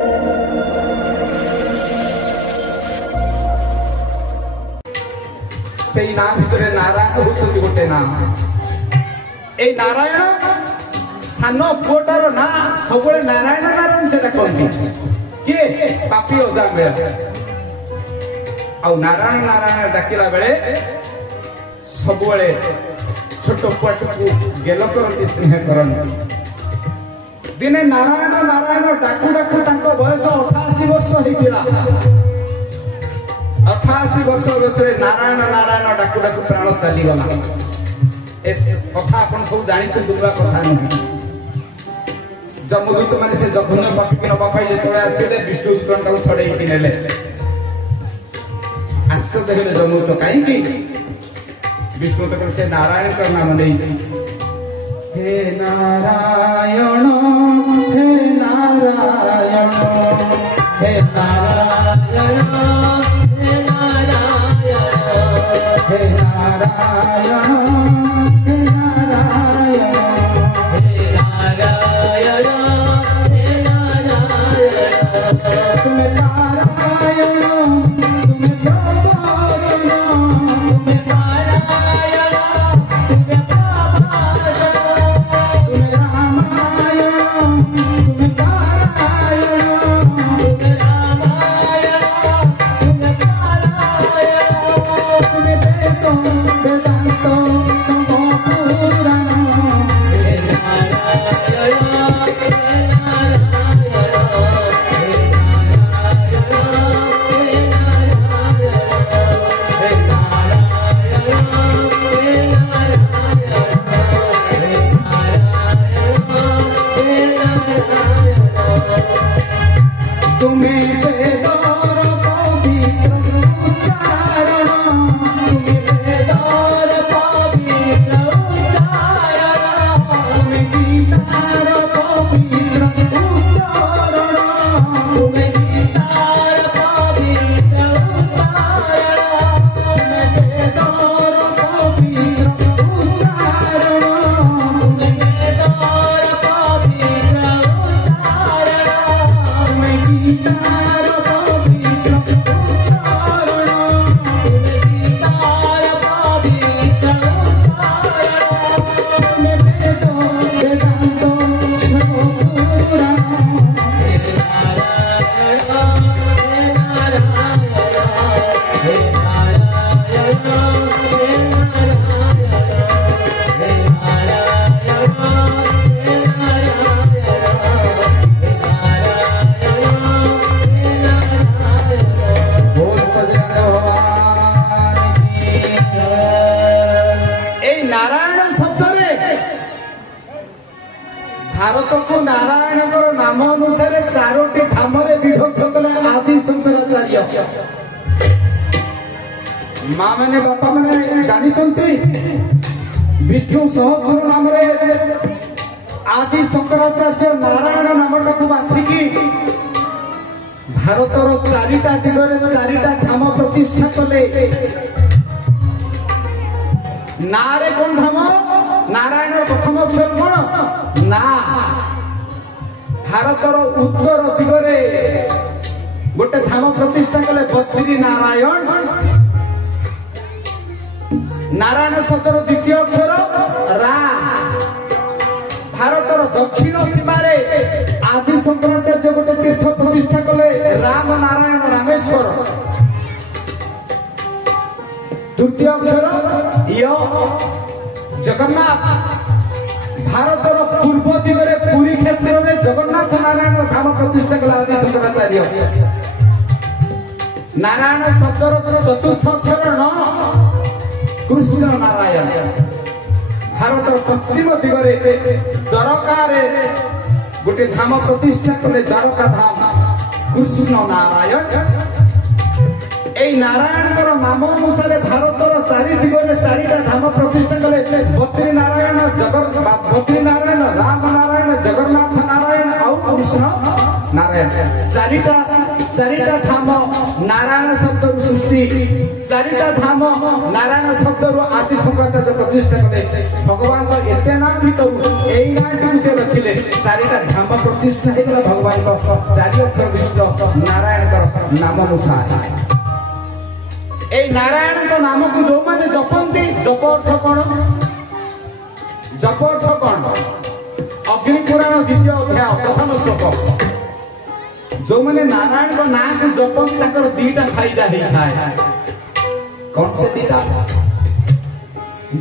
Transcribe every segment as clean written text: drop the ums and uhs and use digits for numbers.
से ना भितर नारायण होती गोटे ना ए नारायण सान पुअटार ना सब नारायण नारायण से कहती किए पापी अजा बेला आ नारायण नारायण डाकिला बेले सब छोट पुआट को गेल करती स्नेह करती दिने नारायण नारायण डाकू डाकू बयस 88 वर्ष होता 88 वर्ष बयस नारायण नारायण डाकू डाकू प्राण चलीगला कथा अपन सब जानी दुर्गा कथा नुहे जमदूत मैंने से जघन्य पापी की नवाई जो आसे विष्णु छड़े ने आश्चर्य हेले जमदूत कहीं विष्णु तक से नारायण का नाम नहीं हे नारायण हे नारायण हे नारायण हे नारायण हे नारायण हे नारायण हे नारायण हे नारायण तुम्हें नारायण तुम्हें प्रभु तुम्हें नारायण तुम्हें भारत को नारायण नाम अनुसार 4टी धाम विभक्त कले आदि शंकराचार्य माँ मैंने बापा मैंने जानी विष्णु सहस्र नाम आदि शंकराचार्य नारायण नामटा को बाछिकी भारतर 4टा दिगरे 4टा धाम प्रतिष्ठा कले नारे कौन धाम नारायण प्रथम अक्षर कौन ना भारतर उत्तर दिगरे गोटे धाम प्रतिष्ठा कले बद्री नारायण नारायण शब्दर द्वितीय अक्षर रा भारतर दक्षिण सीमारे आदि शंकराचार्य गोटे तीर्थ प्रतिष्ठा कले राम नारायण रामेश्वर द्वितीय अक्षर य जगन्नाथ भारतर पूर्व दिगरे पुरी क्षेत्र में जगन्नाथ नारायण धाम प्रतिष्ठा कला आदि शंकराचार्य नारायण शब्दर चतुर्थ अक्षर न कृष्ण नारायण भारतर पश्चिम दिगरे द्वारकार गोटे धाम प्रतिष्ठा कले द्वारका धाम कृष्ण नारायण ए नारायण नाम अनुसार भारतर 4 दिगरे 4टा धाम प्रतिष्ठा कले बद्री नारायण बद्री नारायण राम नारायण जगन्नाथ नारायण और कृष्ण नारायण 4टा चारिटा धाम नारायण शब्द सृष्टि चारिटा धाम नारायण शब्द आदि शंकराचार्य प्रतिष्ठा कले भगवान एते ना भीतर एई नाटी से रचिले चारिटा धाम प्रतिष्ठा हेगला भगवान को चारि अक्षर विशिष्ट नारायण नाम अनुसार ए नारायण का नाम को जो माने जपंती जप अर्थ कौन जप अर्थ कौन अग्निपुराण द्वितीय अध्याय प्रथम श्लोक जो मैंने नारायण को नाम को जपन तक दीटा फायदा होता है कौन से दीटा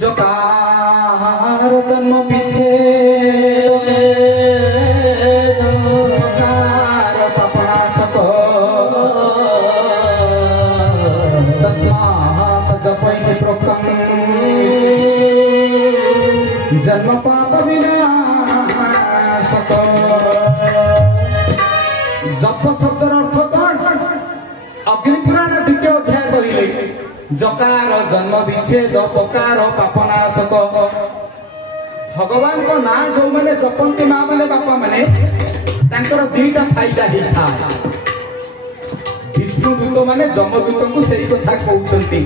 जकार जन्म पीछे जकार पपड़ा सको तस्मात् जपैति प्रोक्तम् जन्म पाप विनाशक जप शब्दर अर्थ कौन अग्निपुराण द्वितीय अध्याय कहले जकार जन्म विच्छेद पकार पापनाशक भगवान को ना जो मैंने जपंती माँ मैंने बापा मैंने तांकर दुईटा फायदा होता है विष्णुदूत मैंने जमदूत को सही कथा कहते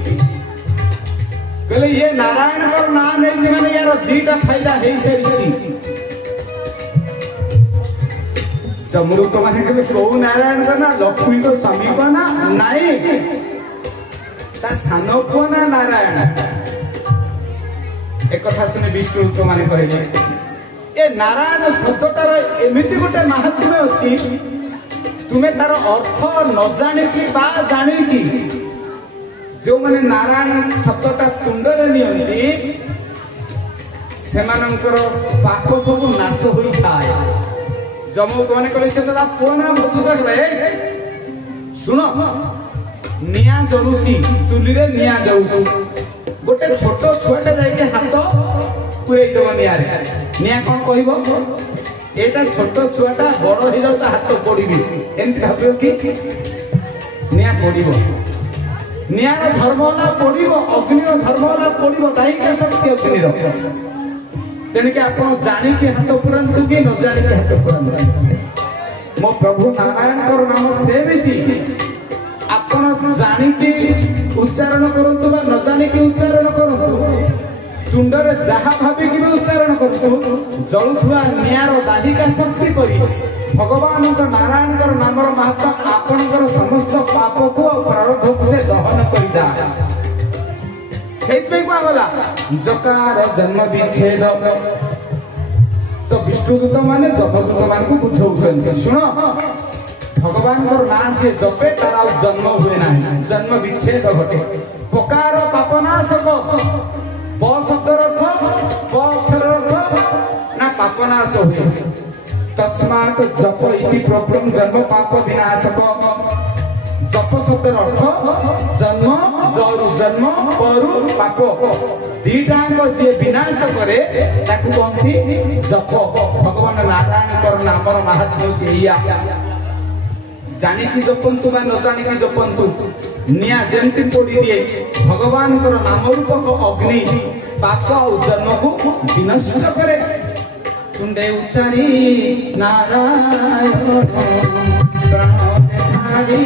कहले ये नारायण का नाम नहीं मैंने यार दुईटा फायदा है सारी जमदूत मैंने कहले कौ नारायण का ना लक्ष्मी को स्वामी को ना नहीं सान पुओ ना नारायण एक कथा शुणी विष्णुदूत मैंने कहले ए नारायण शब्दटार एमती गोटे महात्म्य अच्छी तुम्हें तार अर्थ न जानिकी बा जानिकी जो मैंने नारायण शब्दटा तुंडरे नियंती सेमानंकर पाप सब नाश होता है जमदूत मैंने कहले पुओ ना मधुकर शुण निया जलुची चुली रे निया जाऊची गोटे छोट छुआटे जाके हाथ पुरई देव निया कौन कहब एटा छोट छुआटा बड़ हो जाता हाथ पड़बी एमती भाव कि निया पड़ब नियार धर्म ना पड़ब अग्निर धर्म ना पड़ब दैहिक शक्ति अग्निर तेणुक आप जानिकी हाथ पुरातु कि न जानिकी हाथ पुरातु मो प्रभु नारायण नाम सेमती आपण जानिकी उच्चारण करतु बा न जानिकी उच्चारण करतु तुंडरे जहा भाविकी भी उच्चारण करतु जलुथुआ नियार दाहिका शक्ति परि भगवान नारायण नामर महत्व आपणकर समस्त पाप को प्रारब्ध को से दहन करिदा सेइपे को आगला जकार जन्म विच्छेद तो विष्णुदूत माने जमदूत मान को बुझौछन सुनो भगवान नाम जे जपे तार जन्म हुए ना जन्म विच्छेद घटे पकार पापनाशक प शब्दर अर्थ प अक्षर अर्थ ना पापनाश हुए तस्मात् जप इति प्रोक्तम् जन्म पाप विनाशक जप शब्दर अर्थ जन्म जरु जन्म परु पाप दीटांग जे विनाश करे ताकू कहती जप भगवान नारायण नामर महात्म्य जेया जानिकी जपंतु बा न जानिकी जपंतु निया जेमती पोड़ी दिए भगवान नाम रूपक अग्नि पाप और जन्म को विनष्ट करे तुंडे उच्चारी नारायण प्राण छाड़ी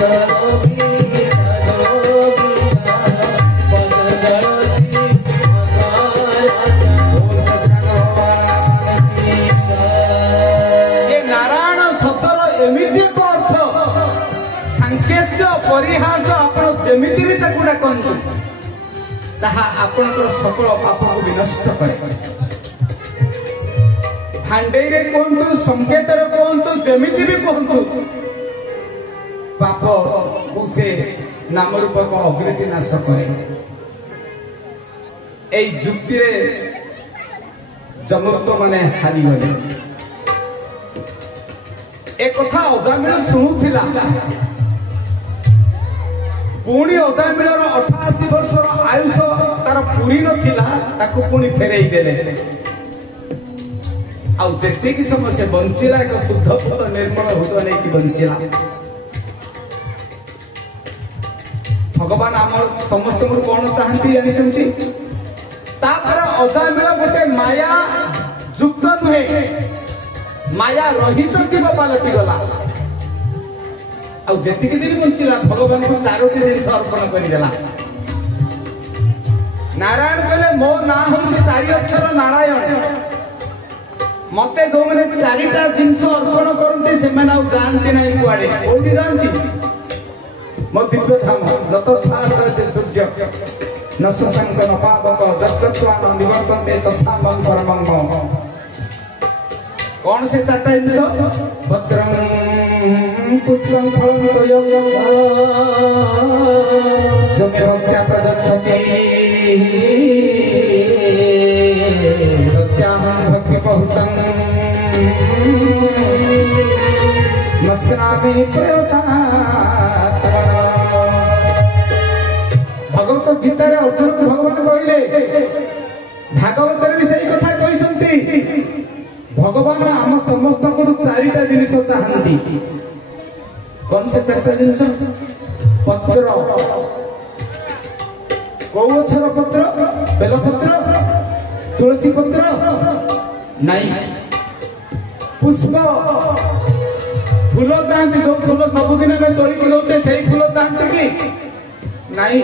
Go, ଇତିହାସ ଆପଣ ଯେମିତି ବି ତାକୁ ଡାକନ୍ତୁ ତାହା ଆପଣଙ୍କର ସକଳ ପାପକୁ ବିନଷ୍ଟ କରେ। ହାଣ୍ଡେଇରେ କୁହନ୍ତୁ, ସଂକେତରେ କୁହନ୍ତୁ, ଯେମିତି ବି କୁହନ୍ତୁ, ପାପକୁ ସେ ନାମ ରୂପକ ଅଗ୍ନିଟି ନାଶ କରେ। এই ଯୁକ୍ତିରେ ଜମଦୂତ ମାନେ ହାରିଗଲେ। ଏ କଥା ଅଜାମିଳ ଶୁଣୁଥିଲା। ପୁଣି ଅଜାମିଳର 88 ବର୍ଷର ଆୟୁଷ ତାର ପୁରୀ ନଥିଲା, ତାକୁ ପୁଣି ଫେରେଇ ଦେଲେ। ଆଉ ଯେତିକି ସମୟ ସେ ବଞ୍ଚିଲା ଏକ ଶୁଦ୍ଧ ପୁତ ନିର୍ମଳ ହୃଦୟ ନେଇକି ବଞ୍ଚିଲା। ଭଗବାନ ଆମର ସମସ୍ତଙ୍କୁ କଣ ଚାହାନ୍ତି ଜାଣିଛନ୍ତି? ତାପରେ ଅଜାମିଳ ଗୋଟେ ମାୟା ଯୁକ୍ତ ନୁହେଁ, ମାୟା ରହିତ ଜୀବ ପାଲଟି ଗଲା। ଆଉ ଯେତିକି ଦିନ ବଞ୍ଚିଲା ଭଗବାନଙ୍କୁ 4ଟି ଜିନିଷ ଅର୍ପଣ କରିଦେଲା। ନାରାୟଣ କହିଲେ ମୋ ନାଁ ହଉଛି 4 ଅକ୍ଷର ନାରାୟଣ। ମତେ ଯୋଉମାନେ 4ଟା ଜିନିଷ ଅର୍ପଣ କରନ୍ତି ସେମାନେ ଆଉ ଯାଆନ୍ତି ନାହିଁ କୁଆଡେ। କୋଉଠି ଯାଆନ୍ତି? ମୋ ଦିବ୍ୟ ଧାମ ଯତଥାସତେ ସୂର୍ଯ୍ୟ ନଶଶଙ୍କ ନପାବକ ଯତ୍ତ୍ୱାନ ନିବର୍ତ୍ତନ୍ତେ ତଥା ମଂ ପରମଂ ମମ। କଣ ସେ 4ଟା ଜିନିଷ? ପତ୍ରଂ ପୁଷ୍ପଂ ଫଳଂ ତୋୟଂ ଯମେ ଭକ୍ତ୍ୟା ପ୍ରଦଚ୍ଛତି ତସ୍ୟାହଂ ଭକ୍ତି ବହୁତଂ ମସ୍ନାମି ପ୍ରୟତାତ୍ମନା। ଭଗବତ ଗୀତାରେ ଅର୍ଜୁନକୁ ଭଗବାନ କହିଲେ, ଭାଗବତରେ ବି ସେଇ କଥା କହିଛନ୍ତି। ଭଗବାନ ଆମ ସମସ୍ତଙ୍କଠୁ 4ଟା ଜିନିଷ ଚାହାନ୍ତି। କଣ ସେ 4ଟା ଜିନିଷ? ପତ୍ର, କୋଉ ଗଛର ପତ୍ର? ବେଲପତ୍ର, ତୁଳସୀ ପତ୍ର ନାଇଁ। ପୁଷ୍ପ, ଫୁଲ ଚାହାନ୍ତି। ଯୋଉ ଫୁଲ ସବୁଦିନ ଆମେ ତୋଳିକି ଦଉଛେ ସେଇ ଫୁଲ ଚାହାନ୍ତି କି? ନାଇଁ।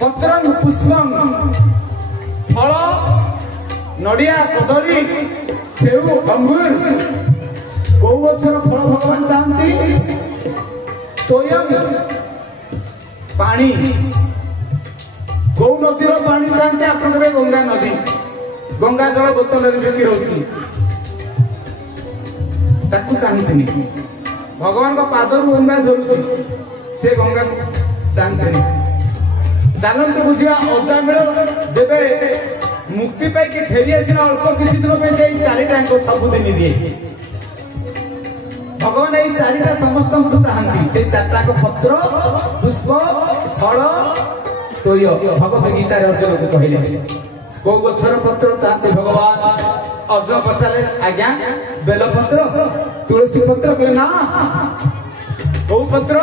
ପତ୍ରଂ ପୁଷ୍ପଂ, ଫଳ, ନଡ଼ିଆ, କଦଳୀ, ସେଉ, ଅଙ୍ଗୁର। କୋଉ ଗଛର ଫଳ ଭଗବାନ ଚାହାନ୍ତି? ତୋୟଂ, ପାଣି। କୋଉ ନଦୀର ପାଣି ଚାହାନ୍ତି? ଆପଣଙ୍କର ଗଙ୍ଗା ନଦୀ। ଗଙ୍ଗା ଜଳ ବୋତଲରେ ବିକ୍ରି ରହୁଛି, ତାକୁ ଚାହାନ୍ତିନି। ଭଗବାନଙ୍କ ପାଦରୁ ଗଙ୍ଗା ଝରୁଛି, ସେ ଗଙ୍ଗାକୁ ଚାହାନ୍ତିନି। ଚାଲନ୍ତୁ ବୁଝିବା, ଅଜାମିଳ ଯେବେ ମୁକ୍ତି ପାଇକି ଫେରି ଆସିଲା ଅଳ୍ପ କିଛି ଦିନ ପାଇଁ ସେଇ 4ଟାଙ୍କ ସବୁଦିନ ଦିଏ। ଭଗବାନ ଏଇ 4ଟା ସମସ୍ତଙ୍କୁ ଚାହାନ୍ତି। ସେଇ 4ଟାଙ୍କ ପତ୍ର, ପୁଷ୍ପ, ଫଳ, ତୋୟ। ଭଗବତ ଗୀତାରେ ଅର୍ଜୁନକୁ କହିଲେ କୋଉ ଗଛର ପତ୍ର ଚାହାନ୍ତି ଭଗବାନ? ଅର୍ଜୁନ ପଚାରିଲେ, ଆଜ୍ଞା ବେଲପତ୍ର, ତୁଳସୀ ପତ୍ର। କହିଲେ ନା। କୋଉ ପତ୍ର?